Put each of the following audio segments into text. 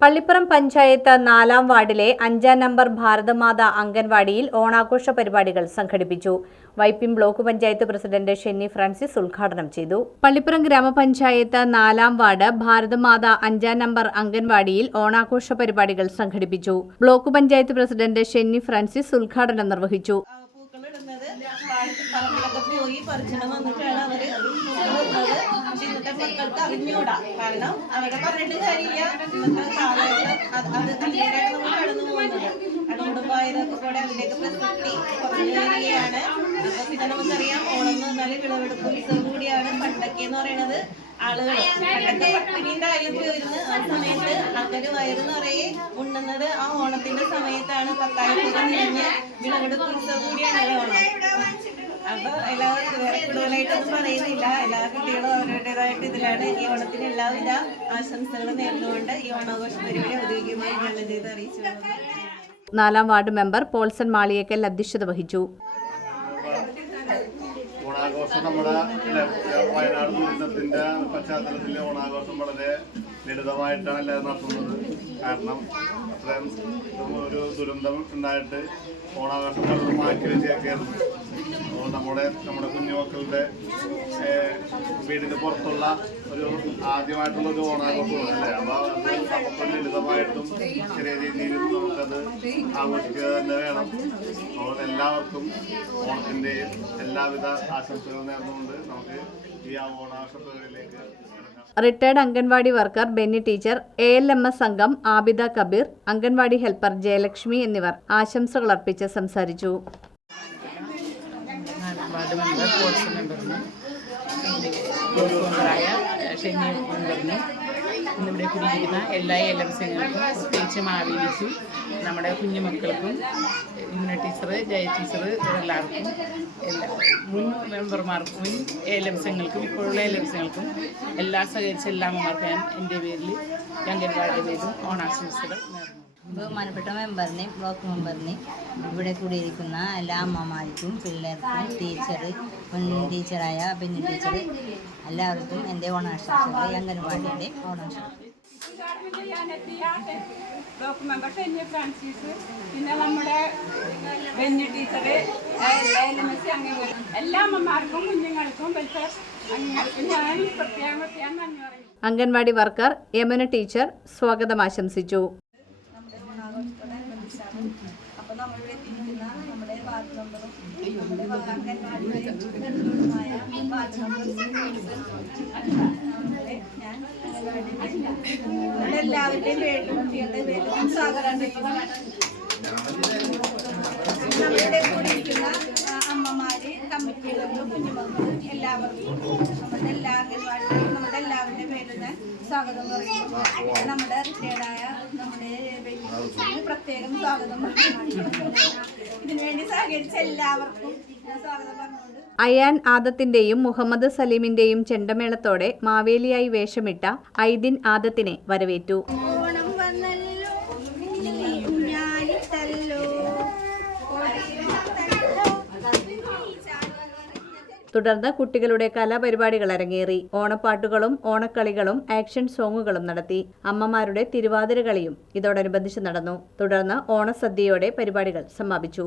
പള്ളിപ്പുറം പഞ്ചായത്ത് നാലാം വാർഡിലെ അഞ്ചാം നമ്പർ ഭാരതമാത അംഗൻവാടിയിൽ ഓണാഘോഷ പരിപാടികൾ സംഘടിപ്പിച്ചു. Vypin block panchayat president Shenny Francis ഉദ്ഘാടനം ചെയ്തു. പള്ളിപ്പുറം ഗ്രാമപഞ്ചായത്ത് നാലാം വാർഡ് ഭാരതമാത അഞ്ചാം നമ്പർ അംഗൻവാടിയിൽ ഓണാഘോഷ പരിപാടികൾ സംഘടിപ്പിച്ചു. Block panchayat president Shenny Francis ഉദ്ഘാടനം നിർവഹിച്ചു. പൂക്കളിടുന്നത് പോയി പറിച്ചിടം. വന്നിട്ടാണ് മക്കൾക്ക് അറിഞ്ഞൂടാ. കാരണം അവരെ പറഞ്ഞിട്ട് കാര്യമില്ല. അത് അത് നമ്മൾ കടന്നു പോകുന്നത്. അടുകുടുംബായതൊക്കെ കൂടെ അതിലേക്ക് പ്രസക്തി കുറഞ്ഞു വരികയാണ് അപ്പൊ പിന്നെ നമുക്കറിയാം ഓണം എന്ന് പറഞ്ഞാൽ വിളവെടുപ്പ് ഉത്സവം കൂടിയാണ് പണ്ടൊക്കെ എന്ന് പറയുന്നത് ആളുകൾ പണ്ടൊക്കെ പട്ടിണിന്റെ കാര്യം പോയിരുന്നു ആ സമയത്ത് ആൾക്കാര് വയറ് നിറയെ ഉണ്ണുന്നത് ആ ഓണത്തിന്റെ സമയത്താണ് പത്തായിരം നിറഞ്ഞ് വിളവെടുപ്പ് ഉത്സവം കൂടിയാണ്. ഓണം അപ്പൊ എല്ലാവർക്കും വേറെ കൂടുതലായിട്ടൊന്നും പറയുന്നില്ല. എല്ലാ കുട്ടികളും അവരുടേതായിട്ട് ഇതിലാണ് ഈ ഓണത്തിന് എല്ലാവിധ ആശംസകളും നേർന്നുകൊണ്ട് ഈ ഓണാഘോഷ പരിപാടി ഔദ്യോഗികമായി ചെയ്ത് അറിയിച്ചു നാലാം വാർഡ് മെമ്പർ പോൾസൺ മാളിയേക്കൽ അധ്യക്ഷത വഹിച്ചു. ഓണാഘോഷം നമ്മുടെ വയനാട് ദുരന്തത്തിന്റെ പശ്ചാത്തലത്തിൽ ഓണാഘോഷം വളരെ ലളിതമായിട്ടാണ് എല്ലാവരും നടത്തുന്നത്. കാരണം അത്രയും ഒരു ദുരന്തം ഉണ്ടായിട്ട് ഓണാഘോഷം മാറ്റി വെച്ചേക്കായിരുന്നു. നമ്മുടെ നമ്മുടെ കുഞ്ഞുമക്കളുടെ വീടിന് പുറത്തുള്ള ഒരു ആദ്യമായിട്ടുള്ള ഒരു ഓണാഘോഷമാണ് അല്ലേ? അപ്പോൾ അത് നമുക്ക് ലളിതമായിട്ടും ചെറിയ രീതിയിലും നമുക്കത് ആഘോഷിക്കുക തന്നെ വേണം. അപ്പോൾ എല്ലാവർക്കും ഓണത്തിന്റെയും എല്ലാവിധ ആശംസകളും നേർന്നുകൊണ്ട് നമുക്ക് ഈ ആ ഓണാഘോഷ പരിപാടിയിലേക്ക് കിടക്കാം. Retired anganwadi worker Benny teacher A L M S അംഗം ആബിദ കബീർ അംഗൻവാടി ഹെൽപ്പർ ജയലക്ഷ്മി എന്നിവർ ആശംസകൾ അർപ്പിച്ച് സംസാരിച്ചു. വാർഡ് മെമ്പർ പോളിസി മെമ്പറിനും ബ്ലോക്ക് മെമ്പറായ ഷെന്നി മെമ്പറിനും ഇന്നിവിടെ കുടിയിരിക്കുന്ന എല്ലാ എൽ എം സിങ്ങൾക്കും പ്രത്യേകിച്ച് മാവേലിക്കും നമ്മുടെ കുഞ്ഞുമക്കൾക്കും ഇമ്മുന ടീച്ചർ ജയ ടീച്ചർ എല്ലാവർക്കും എല്ലാ മുൻ മെമ്പർമാർക്കും മുൻ എൽ എം സിങ്ങൾക്കും ഇപ്പോഴുള്ള എൽ എം സിങ്ങൾക്കും എല്ലാ സഹകരിച്ച എല്ലാ അമ്മമാർക്കും ഞാൻ എന്റെ പേരിൽ അംഗൻവാടി പേരും ഓണാശംസകൾ ബഹുമാനപ്പെട്ട മെമ്പറിനെയും ബ്ലോക്ക് മെമ്പറിനെയും ഇവിടെ കൂടിയിരിക്കുന്ന എല്ലാ അമ്മമാർക്കും പിള്ളേർക്കും ടീച്ചർ മുൻ ടീച്ചറായ ബെന്നി ടീച്ചർ എല്ലാവർക്കും എന്റെ ഓണാശംസകൾ ഈ അംഗൻവാടിയുടെ ഓണാശംസകൾ. ഫ്രാൻസിസ് നമ്മുടെ അംഗൻവാടി വർക്കർ യമന ടീച്ചർ സ്വാഗതം ആശംസിച്ചു അപ്പൊ നമ്മൾ എത്തിയിരിക്കുന്ന നമ്മുടെ വാർഡ് മെമ്പറും നമ്മുടെ അംഗൻവാടിയുടെ മെമ്പറുമായ വാർഡ് മെമ്പർ നമ്മളെ ഞാൻ അംഗൻവാടിയുടെ നമ്മുടെ കൂടെ ഇരിക്കുന്ന അമ്മമാര് കമ്മിറ്റികളും കുഞ്ഞുമക്കളും എല്ലാവർക്കും നമ്മുടെ എല്ലാ അംഗൻവാടികളും പേരിൽ സ്വാഗതം പറയുന്നു നമ്മുടെ റിട്ടയർഡായ നമ്മുടെ പ്രത്യേകം സ്വാഗതം ഇതിനുവേണ്ടി സഹകരിച്ച എല്ലാവർക്കും സ്വാഗതം പറഞ്ഞുകൊണ്ട് അയാൻ ആദത്തിന്റെയും മുഹമ്മദ് സലീമിന്റെയും ചെണ്ടമേളത്തോടെ മാവേലിയായി വേഷമിട്ട ഐദിൻ ആദത്തിനെ വരവേറ്റു. തുടർന്ന് കുട്ടികളുടെ കലാപരിപാടികൾ അരങ്ങേറി. ഓണപ്പാട്ടുകളും ഓണക്കളികളും ആക്ഷൻ സോങ്ങുകളും നടത്തി. അമ്മമാരുടെ തിരുവാതിരകളിയും ഇതോടനുബന്ധിച്ച് നടന്നു. തുടർന്ന് ഓണസദ്യയോടെ പരിപാടികൾ സമാപിച്ചു.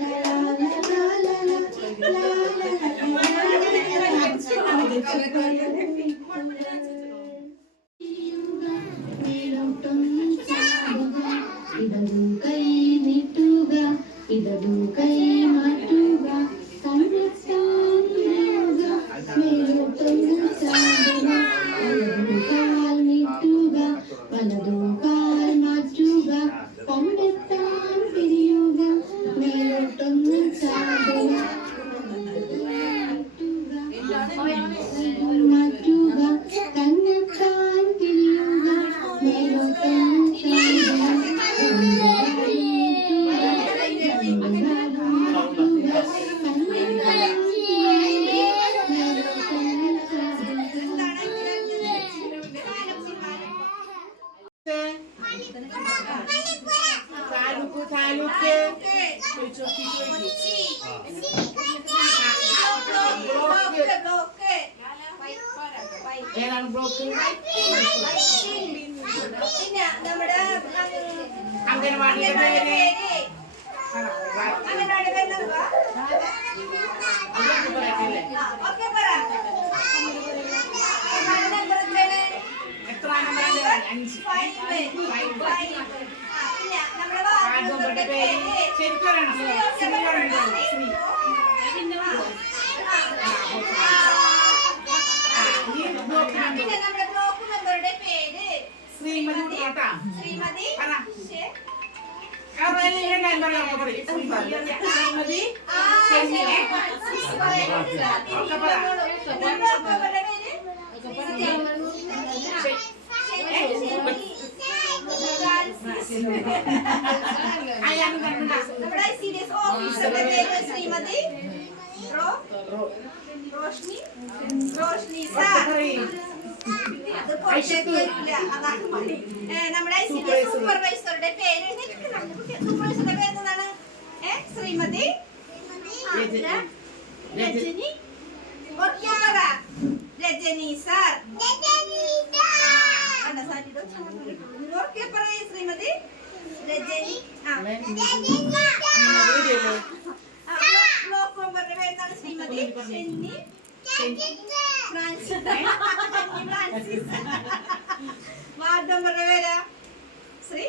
ഇടതു കൈ ഏതാണ് ബ്ലോക്ക് പിന്നെ നമ്മുടെ അംഗനവാടിയുടെ പേര് അംഗനവാടി പേര് ഓക്കെ പറ നമ്പർ എത്ര നമ്പറാണ്? അഞ്ച്. ഫൈവ് ഫൈവ് മെമ്പറുടെ പേര് ശരി. അയാൾ കണ്ടാ പേര് ശ്രീമതി. റോഷ്നി റോഷ്നി സാർ അത് പുറത്തേക്ക് വരില്ല അതാണ് മടി നമ്മുടെ സൂപ്പർവൈസറുടെ പേര് സൂപ്പർവൈസറുടെ പേര് എന്താണ്? ഏ ശ്രീമതി. രജനി. രജനി സാർ. ശ്രീമതി? രജനി. ആ വീഡിയോ ആ, ബ്ലോക്ക് മെമ്പറുടെ പേരെന്താണ് ശ്രീമതി ഷെന്നി ഫ്രാൻസിസ് ഷെന്നി ഫ്രാൻസിസ് വാർഡ് മെമ്പറുടെ പേരാ ശ്രീ